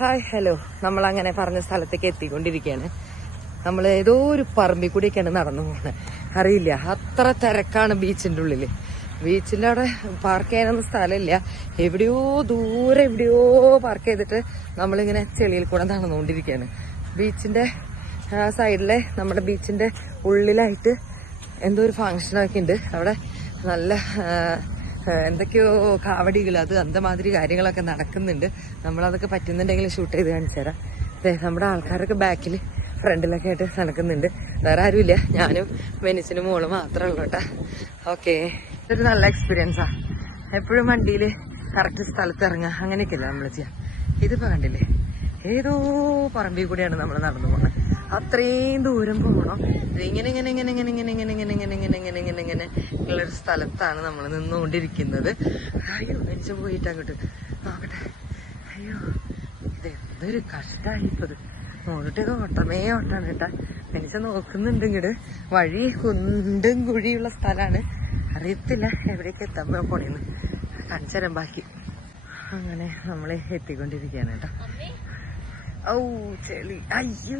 Hi hello, നമ്മളങ്ങനെ പറഞ്ഞ സ്ഥലത്തേക്ക് എത്തിക്കൊണ്ടിരിക്കുകയാണ്. നമ്മൾ ഏതോ ഒരു പറമ്പിൽ കൂടിയൊക്കെയാണ് നടന്നു പോകുന്നത്. അറിയില്ല, അത്ര തിരക്കാണ് ബീച്ചിൻ്റെ ഉള്ളിൽ. ബീച്ചിൻ്റെ അവിടെ പാർക്ക് ചെയ്യാനൊന്നും സ്ഥലമില്ല. എവിടെയോ ദൂരെ എവിടെയോ പാർക്ക് ചെയ്തിട്ട് നമ്മളിങ്ങനെ ചെളിയിൽ കൂടെ നടന്നുകൊണ്ടിരിക്കുകയാണ്. ബീച്ചിൻ്റെ സൈഡിലെ നമ്മുടെ ബീച്ചിൻ്റെ ഉള്ളിലായിട്ട് എന്തോ ഒരു ഫങ്ഷനൊക്കെ ഉണ്ട്. അവിടെ നല്ല എന്തൊക്കെയോ കാവടികൾ, അത് അന്തമാതിരി കാര്യങ്ങളൊക്കെ നടക്കുന്നുണ്ട്. നമ്മളതൊക്കെ പറ്റുന്നുണ്ടെങ്കിൽ ഷൂട്ട് ചെയ്ത് കാണിച്ചു തരാം. അതെ, നമ്മുടെ ആൾക്കാരൊക്കെ ബാക്കിൽ ഫ്രണ്ടിലൊക്കെ ആയിട്ട് നടക്കുന്നുണ്ട്. വേറെ ആരുമില്ല, ഞാനും വെനിസിനും മോള് മാത്രമേ ഉള്ളൂ കേട്ടാ. ഓക്കെ, ഇതൊരു നല്ല എക്സ്പീരിയൻസാ. എപ്പോഴും വണ്ടിയിൽ കറക്റ്റ് സ്ഥലത്ത് ഇറങ്ങുക, അങ്ങനെയൊക്കെയല്ല നമ്മൾ ചെയ്യാം. ഇതിപ്പോ കണ്ടില്ലേ, ഏതോ പറമ്പിൽ കൂടെയാണ് നമ്മൾ നടന്നു പോകുന്നത്. അത്രയും ദൂരം പോകണം. ഇങ്ങനെ ഇങ്ങനെ ഇങ്ങനെ ഇങ്ങനെ ഇങ്ങനെ ഇങ്ങനെ ഇങ്ങനെ ഇങ്ങനെ ഇങ്ങനെ ഇങ്ങനെ ഇങ്ങനെ ഇങ്ങനെ ഉള്ളൊരു സ്ഥലത്താണ് നമ്മൾ നിന്നുകൊണ്ടിരിക്കുന്നത്. അയ്യോ, മനുഷ്യ പോയിട്ട് അങ്ങോട്ട് നോക്കട്ടെ. അയ്യോ, ഇത് എന്തൊരു കഷ്ടമായിപ്പത്. മോളിട്ടൊക്കെ ഓട്ടമേ ഓട്ടാണ് കേട്ടാ. മനുഷ്യ നോക്കുന്നുണ്ട് ഇങ്ങോട്ട്. വഴി കുണ്ടും കുഴിയുള്ള സ്ഥലമാണ്. അറിയത്തില്ല എവിടേക്ക് എത്താൻ പോണേന്ന്. കാണിച്ചരം ബാക്കി. അങ്ങനെ നമ്മൾ എത്തിക്കൊണ്ടിരിക്കുകയാണ് കേട്ടോ. ഓ ചെളി, അയ്യോ.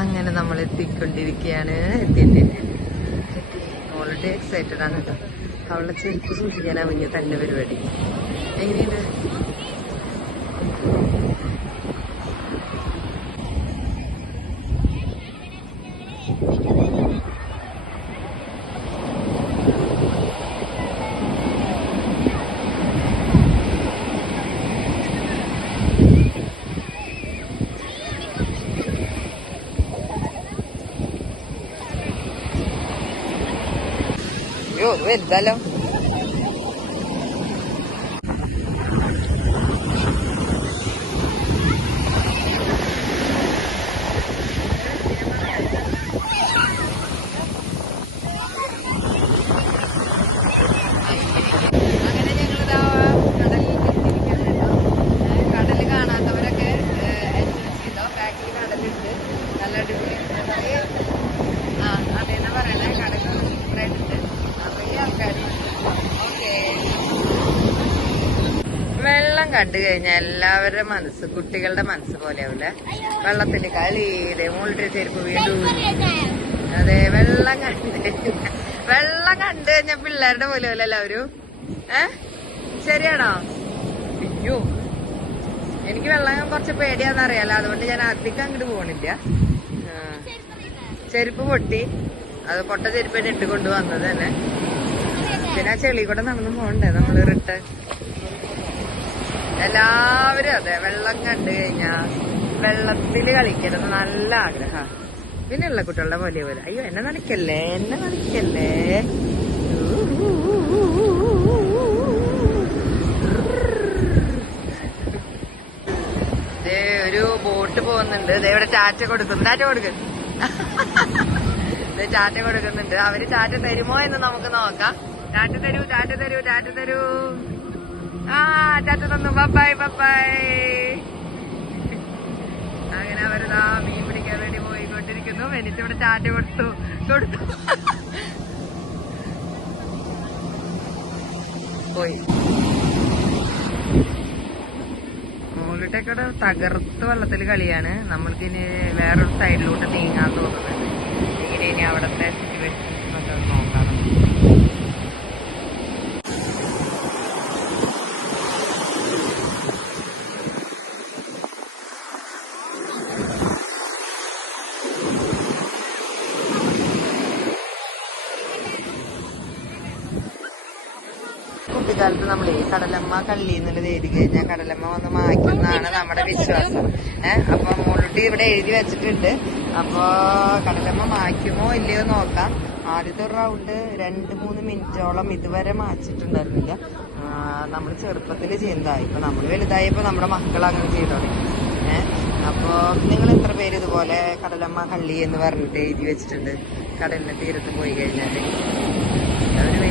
അങ്ങനെ നമ്മൾ എത്തിക്കൊണ്ടിരിക്കുകയാണ്. എത്തി. ഓൾറെഡി എക്സൈറ്റഡ് ആണ് കേട്ടോ. അവളുടെ ചെരുപ്പ് സൂക്ഷിക്കാനാ വലിയ തന്നെ പരിപാടി. എങ്ങനെയുണ്ട്? അയ്യോ, വലുതല്ലോ. വെള്ളം കണ്ടു കഴിഞ്ഞാൽ എല്ലാവരുടെ മനസ്സ് കുട്ടികളുടെ മനസ്സ് പോലെയാവില്ല. വെള്ളത്തിന്റെ കളിയിലെ മുകളിട്ട് ചെരുപ്പ് വീണ്ടും. അതെ, വെള്ളം കണ്ടു കഴിഞ്ഞാൽ പിള്ളേരുടെ പോലെ അല്ല എല്ലാവരും. ശരിയാണോ? അയ്യോ, എനിക്ക് വെള്ളം കുറച്ച് പേടിയാന്നറിയാലോ, അതുകൊണ്ട് ഞാൻ അധികം അങ്ങോട്ട് പോണില്ല. ചെരുപ്പ് പൊട്ടി, അത് പൊട്ട ചെരുപ്പ് ഇട്ട് കൊണ്ടുവന്നത് തന്നെ. പിന്നെ ആ ചെളി കൂടെ നടന്നു പോകണ്ടേ നമ്മള് റിട്ടേൺ. എല്ലാവരും അതെ, വെള്ളം കണ്ടു കഴിഞ്ഞാ വെള്ളത്തില് കളിക്കരുത് നല്ല ആഗ്രഹം. പിന്നെയുള്ള കുട്ടികളുടെ പോലെ പോലെ. അയ്യോ, എന്നെ നനയ്ക്കല്ലേ. ഒരു ബോട്ട് പോകുന്നുണ്ട്. ഇവിടെ ടാറ്റ കൊടുക്കുന്നുണ്ട്. അവര് ടാറ്റ തരുമോ എന്ന് നമുക്ക് നോക്കാം. ടാറ്റ തരൂ. ആ, ടാറ്റ തന്നു. ബൈ. അങ്ങനെ അവരിതാ മീൻ പിടിക്കാൻ വേണ്ടി പോയിക്കൊണ്ടിരിക്കുന്നു. എനിക്കിവിടെ ടാറ്റ കൊടുത്തു. പോയി. മോളിട്ടേക്കൂടെ തകർത്ത് വെള്ളത്തിൽ കളിയാണ്. നമ്മൾക്കിനി വേറൊരു സൈഡിലോട്ട് നീങ്ങാൻ തോന്നുന്നുണ്ട്. ഇനി അവിടത്തെ സിറ്റുവേഷൻ ഒക്കെ നോക്കാം. കുട്ടിക്കാലത്ത് നമ്മൾ ഈ കടലമ്മ കള്ളി എന്നുള്ളത് എഴുതി കഴിഞ്ഞാൽ കടലമ്മ വന്ന് മായ്ക്കുന്നതാണ് നമ്മുടെ വിശ്വാസം. അപ്പൊ മോളിട്ട് ഇവിടെ എഴുതി വെച്ചിട്ടുണ്ട്. അപ്പൊ കടലമ്മ മായ്ക്കുമോ ഇല്ലയോ നോക്കാം. ആദ്യത്തെ ഒരു റൗണ്ട് 2-3 മിനിറ്റോളം ഇതുവരെ മാച്ചിട്ടുണ്ടായിരുന്നില്ല. നമ്മൾ ചെറുപ്പത്തിൽ ചെയ്യുന്നതായി. ഇപ്പൊ നമ്മൾ വലുതായപ്പോ നമ്മുടെ മക്കൾ അങ്ങനെ ചെയ്തു തുടങ്ങി. അപ്പോ നിങ്ങൾ എത്ര പേര് ഇതുപോലെ കടലമ്മ കള്ളി എന്ന് പറഞ്ഞിട്ട് എഴുതി വെച്ചിട്ടുണ്ട് കടലിന്റെ തീരത്ത് പോയി കഴിഞ്ഞാല്?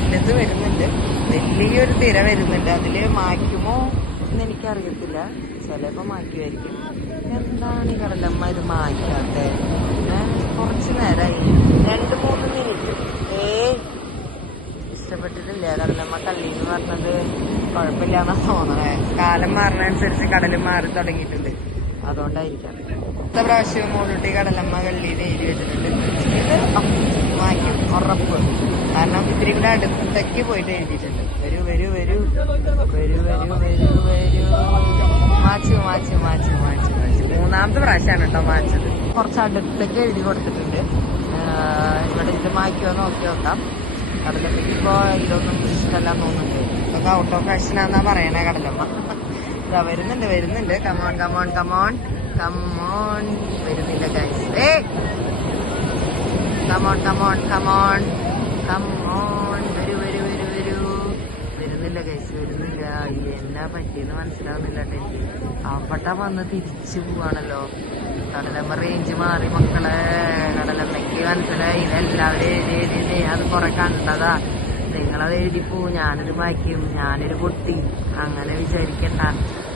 വലുത് വരുന്നുണ്ട്, വലിയൊരു തിര വരുന്നുണ്ട്. അതില് മായ്ക്കുമോ എന്ന് എനിക്കറിയത്തില്ല, ചിലപ്പോ മായ്ക്കുമായിരിക്കും. എന്താണ് ഈ കടലമ്മ ഇത് മായ്ക്കാത്തെ? കുറച്ചു നേരമായി, 2-3 മിനിറ്റ്. ഇഷ്ടപ്പെട്ടിട്ടില്ല കടലമ്മ കള്ളി എന്ന് പറഞ്ഞത്. കുഴപ്പമില്ലാന്നാ തോന്നണേ. കാലം മാറുന്നതനുസരിച്ച് കടലും മാറി തുടങ്ങിയിട്ടുണ്ട്, അതുകൊണ്ടായിരിക്കാം. അടുത്ത പ്രാവശ്യം മോളുട്ടി കടലമ്മ കള്ളിയിൽ എഴുതി വെച്ചിട്ടുണ്ട്, ഇത് മായ്ക്കും ഉറപ്പ്. കാരണം ഇത്തിരി കൂടെ അടുത്തേക്ക് പോയിട്ട് എഴുതിയിട്ടുണ്ട്. വരൂ വരൂ വരൂ വരൂ വരൂ വരൂ വരൂ. മാച്ചു മാച്ചു മാച്ചു മാച്ചു മാച്ചു. 3ാമത്തെ പ്രാവശ്യമാണ് കേട്ടോ മാച്ചത്. കുറച്ച് അടുത്തേക്ക് എഴുതി കൊടുത്തിട്ടുണ്ട്. ഇവിടെ ഇത് മായ്ക്കുമോ നോക്കി നോക്കാം. കടലമ്മയ്ക്ക് ഇപ്പോ ഇതൊന്നും ഇഷ്ടമല്ല തോന്നുന്നുണ്ട്. ഇതൊക്കെ ഔട്ട് ഓഫ് ഫാഷനാന്നാ പറയണേ കടലമ്മ. ഇതാ വരുന്നുണ്ട് വരുന്നുണ്ട്. Come on come on come on come on. വരുന്നില്ല guys. Come on come on come on come on. വരൂ വരൂ വരൂ വരൂ. വരുന്നില്ല ഗൈസ്, വരുന്നില്ല. എന്നാ പറ്റിയെന്ന് മനസ്സിലാവുന്നില്ല കേട്ടോ എനിക്ക്. അവിടെ വന്ന് തിരിച്ചു പോവാണല്ലോ. കടലമ്മ റേഞ്ച് മാറി മക്കളെ. കടലമ്മയ്ക്ക് മനസ്സിലായി എല്ലാവരും എഴുതി അത് കുറെ കണ്ടതാ. നിങ്ങളത് എഴുതിപ്പോ ഞാനത് മായ്ക്കും, ഞാനൊരു പൊട്ടി അങ്ങനെ വിചാരിക്കണ്ട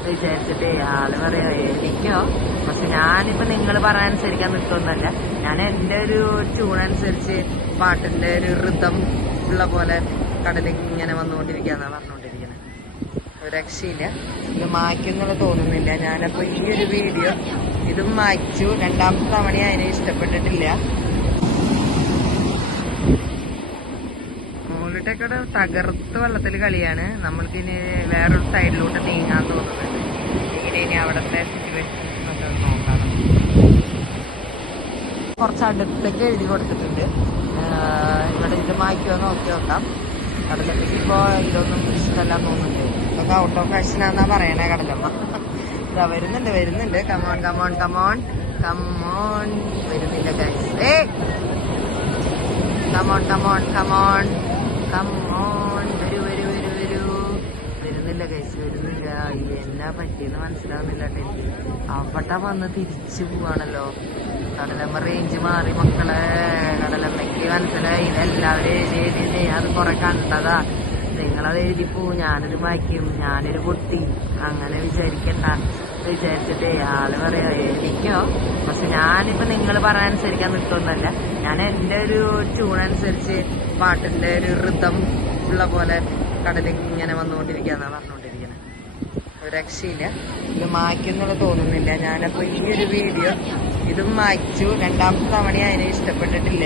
വിചാരിച്ചിട്ട് ആള് പറയാ എനിക്കോ. പക്ഷെ ഞാനിപ്പോ നിങ്ങൾ പറയാനനുസരിക്കാൻ നിൽക്കൊന്നല്ല. ഞാൻ എന്റെ ഒരു ട്യൂണനുസരിച്ച് പാട്ടിന്റെ ഒരു ഋതം ഉള്ള പോലെ കടലിൽ ഇങ്ങനെ വന്നുകൊണ്ടിരിക്കാന്നാ പറഞ്ഞുകൊണ്ടിരിക്കുന്നത്. ഒരു രക്ഷയില്ല. ഇത് മായ്ക്കുന്നുള്ള തോന്നുന്നില്ല. ഞാനപ്പോ ഈ ഒരു വീഡിയോ ഇതും മായ്ച്ചു. 2ാമത്തെ തവണ അതിനെ ഇഷ്ടപ്പെട്ടിട്ടില്ല. മോളിട്ടൊക്കെ തകർത്ത് വെള്ളത്തിൽ കളിയാണ്. നമ്മൾക്കിനി വേറൊരു സൈഡിലോട്ട് നീങ്ങാൻ തോന്നുന്നുണ്ട്. ഇനി അവിടത്തെ സിറ്റുവേഷൻ നോക്കാം. കുറച്ച് അടുത്തേക്ക് എഴുതി കൊടുത്തിട്ടുണ്ട്. ഇവിടെ ഇത് മായ്ക്കുമോ നോക്കി നോക്കാം. കടലമ്മയ്ക്ക് ഇപ്പോ ഇതൊന്നും ഇഷ്ടമല്ല തോന്നുന്നുണ്ട്. ഇതൊക്കെ ഔട്ട് ഓഫ് ഫാഷനാന്നാ പറയണേ കടലമ്മ. ഇതാ വരുന്നുണ്ട് വരുന്നുണ്ട്. Come on come on come on come on. വരുന്നില്ല guys. Come on come on come on come on. വരൂ വരൂ വരൂ വരൂ. വരുന്നില്ല ഗൈസ്, വരുന്നില്ല. എന്നാ പറ്റിയെന്ന് മനസ്സിലാവുന്നില്ല കേട്ടോ എനിക്ക്. അവിടെ വന്ന് തിരിച്ചു പോവാണല്ലോ. കടലമ്മ റേഞ്ച് മാറി മക്കളെ. കടലമ്മയ്ക്ക് മനസ്സിലായി എല്ലാവരും എഴുതി അത് കുറെ കണ്ടതാ. നിങ്ങളത് എഴുതിപ്പോ ഞാനത് മായ്ക്കും, ഞാനൊരു പൊട്ടി അങ്ങനെ വിചാരിക്കണ്ട വിചാരിച്ചിട്ട് ആള് പറയാ എനിക്കോ. പക്ഷെ ഞാനിപ്പോ നിങ്ങൾ പറയാനനുസരിക്കാൻ നിൽക്കൊന്നല്ല. ഞാൻ എന്റെ ഒരു ട്യൂണനുസരിച്ച് പാട്ടിന്റെ ഒരു ഋതം ഉള്ള പോലെ കടലിൽ ഇങ്ങനെ വന്നുകൊണ്ടിരിക്കാന്നാ പറഞ്ഞുകൊണ്ടിരിക്കുന്നത്. ഒരു രക്ഷയില്ല. ഇത് മായ്ക്കുന്നുള്ള തോന്നുന്നില്ല. ഞാനപ്പോ ഈ ഒരു വീഡിയോ ഇതും മായ്ച്ചു. 2ാമത്തെ തവണ അതിനെ ഇഷ്ടപ്പെട്ടിട്ടില്ല.